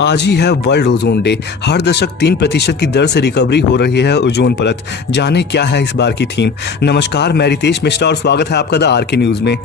आज ही है world ozone day. हर दशक 3% की दर से रिकवरी हो रही है ओजोन परत। जाने क्या है इस बार की थीम। नमस्कार, मैं रितेश मिश्रा और स्वागत है आपका द आर के न्यूज़ में।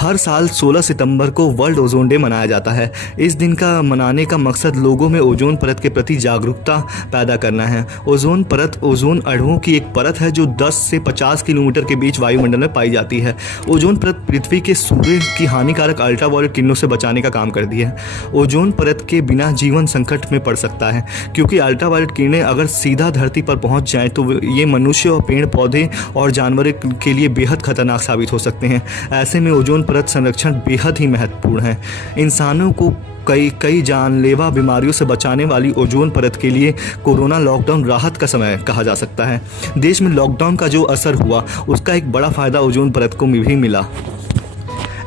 हर साल 16 सितंबर को वर्ल्ड ओजोन डे मनाया जाता है। इस दिन का मनाने का मकसद लोगों में ओजोन परत के प्रति जागरूकता पैदा करना है। ओजोन परत ओजोन अणुओं की एक परत है जो 10 से 50 किलोमीटर के बीच वायुमंडल में पाई जाती है। ओजोन परत पृथ्वी के सूर्य की हानिकारक अल्ट्रावायलेट किरणों से बचाने का काम करती है। ओजोन परत के बिना जीवन संकट में पड़ सकता है, क्योंकि अल्ट्रावायलेट किरणें अगर सीधा धरती पर पहुंच जाएं तो ये मनुष्य और पेड़ पौधे और जानवरों के लिए बेहद खतरनाक साबित हो सकते हैं। ऐसे में ओजोन परत संरक्षण बेहद ही महत्वपूर्ण है। इंसानों को कई जानलेवा बीमारियों से बचाने वाली ओजोन परत के लिए कोरोना लॉकडाउन राहत का समय कहा जा सकता है। देश में लॉकडाउन का जो असर हुआ उसका एक बड़ा फायदा ओजोन परत को भी मिला।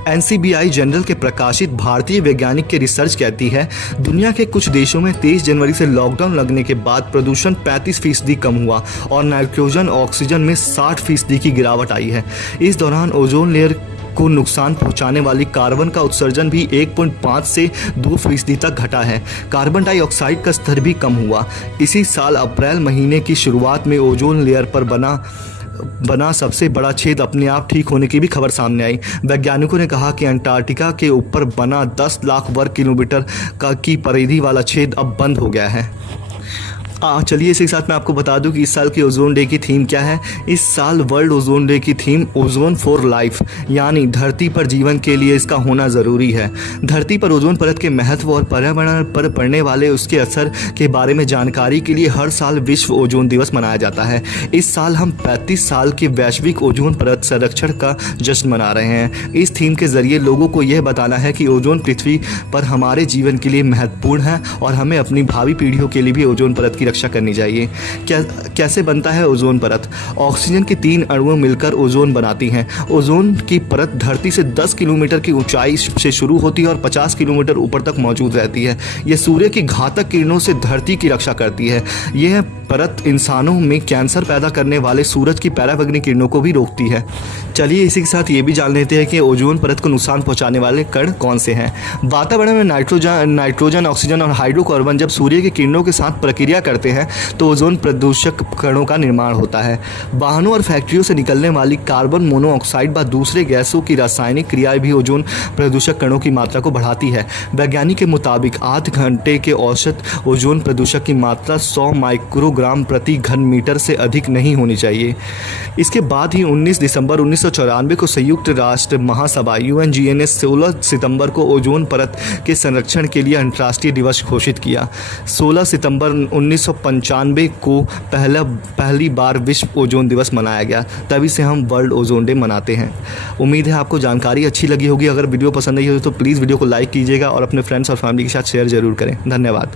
NCBI जनरल के प्रकाशित भारतीय वैज्ञानिक के रिसर्च कहती है, दुनिया के कुछ देशों में 23 जनवरी से लॉकडाउन लगने के बाद प्रदूषण 35% कम हुआ और नाइट्रोजन ऑक्सीजन में 60% की गिरावट आई है। इस दौरान ओजोन लेयर को नुकसान पहुंचाने वाली कार्बन का उत्सर्जन भी 1.5 से 2% तक घटा है। कार्बन डाइऑक्साइड का स्तर भी कम हुआ। इसी साल अप्रैल महीने की शुरुआत में ओजोन लेयर पर बना सबसे बड़ा छेद अपने आप ठीक होने की भी खबर सामने आई। वैज्ञानिकों ने कहा कि अंटार्कटिका के ऊपर बना 10 लाख वर्ग किलोमीटर की परिधि वाला छेद अब बंद हो गया है। चलिए इसी के साथ मैं आपको बता दूं कि इस साल की ओजोन डे की थीम क्या है। इस साल वर्ल्ड ओजोन डे की थीम ओजोन फॉर लाइफ, यानी धरती पर जीवन के लिए इसका होना ज़रूरी है। धरती पर ओजोन परत के महत्व और पर्यावरण पर पड़ने वाले उसके असर के बारे में जानकारी के लिए हर साल विश्व ओजोन दिवस मनाया जाता है। इस साल हम 35 साल के वैश्विक ओजोन परत संरक्षण का जश्न मना रहे हैं। इस थीम के जरिए लोगों को यह बताना है कि ओजोन पृथ्वी पर हमारे जीवन के लिए महत्वपूर्ण है और हमें अपनी भावी पीढ़ियों के लिए भी ओजोन परत की रक्षा करनी चाहिए। कैसे बनता है ओजोन परत। ऑक्सीजन के 3 अणुओं मिलकर ओजोन बनाती हैं। ओजोन की परत धरती से 10 किलोमीटर की ऊंचाई से शुरू होती है और 50 किलोमीटर ऊपर तक मौजूद रहती है। यह सूर्य की घातक किरणों से धरती की रक्षा करती है। यह परत इंसानों में कैंसर पैदा करने वाले सूरज की पराबैंगनी किरणों को भी रोकती है। चलिए इसी के साथ ये भी जान लेते हैं कि ओजोन परत को नुकसान पहुंचाने वाले कण कौन से हैं। वातावरण में नाइट्रोजन, ऑक्सीजन और हाइड्रोकार्बन जब सूर्य की किरणों के साथ प्रक्रिया करते हैं तो ओजोन प्रदूषक कणों का निर्माण होता है। वाहनों और फैक्ट्रियों से निकलने वाली कार्बन मोनोऑक्साइड व दूसरे गैसों की रासायनिक क्रियाएं भी ओजोन प्रदूषक कणों की मात्रा को बढ़ाती है। वैज्ञानिक के मुताबिक आधे घंटे के औसत ओजोन प्रदूषक की मात्रा 100 माइक्रोग्राम प्रति घन मीटर से अधिक नहीं होनी चाहिए। इसके बाद ही 19 दिसंबर 1994 को संयुक्त राष्ट्र महासभा UNGA ने 16 सितंबर को ओजोन परत के संरक्षण के लिए अंतर्राष्ट्रीय दिवस घोषित किया। 16 सितंबर 1995 को पहली बार विश्व ओजोन दिवस मनाया गया। तभी से हम वर्ल्ड ओजोन डे मनाते हैं। उम्मीद है आपको जानकारी अच्छी लगी होगी। अगर वीडियो पसंद आई हो तो प्लीज़ वीडियो को लाइक कीजिएगा और अपने फ्रेंड्स और फैमिली के साथ शेयर जरूर करें। धन्यवाद।